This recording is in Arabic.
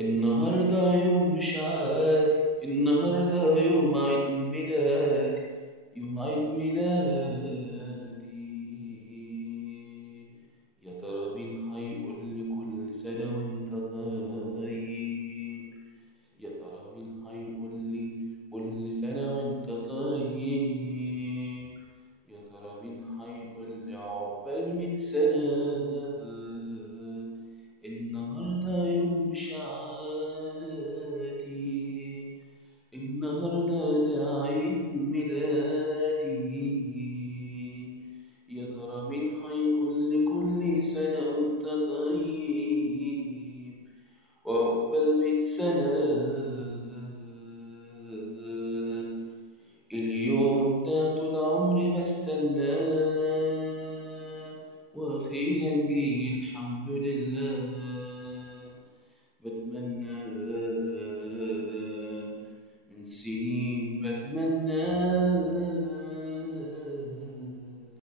النهاردة يوم مش عادي، النهاردة يوم عيد ميلادي، يوم عيد ميلادي. يا ترى مين هيقول لي كل سنة وانت طيب؟ يا ترى مين هيقول لي كل سنة وانت طيب؟ يا ترى مين هيقول لي عقبال 100 سنة؟ النهاردة يوم مش عادي، النهاردة ده عيد ميلادي. يا ترى مين هيقول لي كل سنة وانت طيب وعقبال 100 سنة؟ اليوم ده طول عمري بستناه وأخيرا جه الحمد لله. بتمنى من سنين، بتمنى